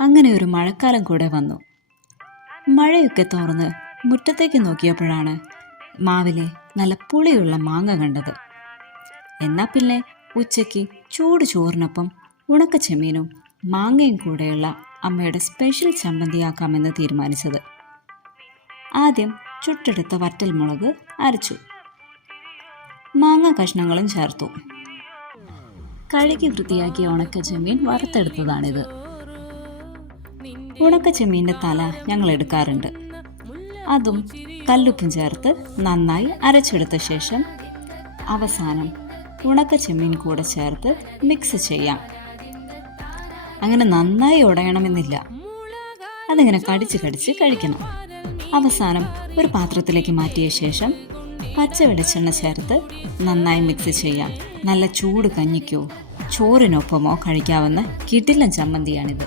അങ്ങനെ ഒരു മഴക്കാലം കൂടെ വന്നു. മഴയൊക്കെ തോർന്ന് മുറ്റത്തേക്ക് നോക്കിയപ്പോഴാണ് മാവിലെ നല്ല പുളിയുള്ള മാങ്ങ കണ്ടത്. എന്നാ പിന്നെ ഉച്ചയ്ക്ക് ചൂട് ചോറിനൊപ്പം ഉണക്കച്ചെമ്മീനും മാങ്ങയും കൂടെയുള്ള അമ്മയുടെ സ്പെഷ്യൽ ചമ്മന്തിയാക്കാമെന്ന് തീരുമാനിച്ചത്. ആദ്യം ചുട്ടെടുത്ത വറ്റൽമുളക് അരച്ചു, മാങ്ങ കഷ്ണങ്ങളും ചേർത്തു. കഴുകി വൃത്തിയാക്കിയ ഉണക്കച്ചെമ്മീൻ വറുത്തെടുത്തതാണിത്. ഉണക്കച്ചെമ്മീൻ്റെ തല ഞങ്ങൾ എടുക്കാറുണ്ട്. അതും കല്ലുപ്പും ചേർത്ത് നന്നായി അരച്ചെടുത്ത ശേഷം അവസാനം ഉണക്കച്ചെമ്മീൻ കൂടെ ചേർത്ത് മിക്സ് ചെയ്യാം. അങ്ങനെ നന്നായി ഉടയണമെന്നില്ല, അതിങ്ങനെ കടിച്ച് കടിച്ച് കഴിക്കണം. അവസാനം ഒരു പാത്രത്തിലേക്ക് മാറ്റിയ ശേഷം പച്ച വെളിച്ചെണ്ണ ചേർത്ത് നന്നായി മിക്സ് ചെയ്യാം. നല്ല ചൂട് കഞ്ഞിക്കോ ചോറിനൊപ്പമോ കഴിക്കാവുന്ന കിടിലൻ ചമ്മന്തിയാണിത്.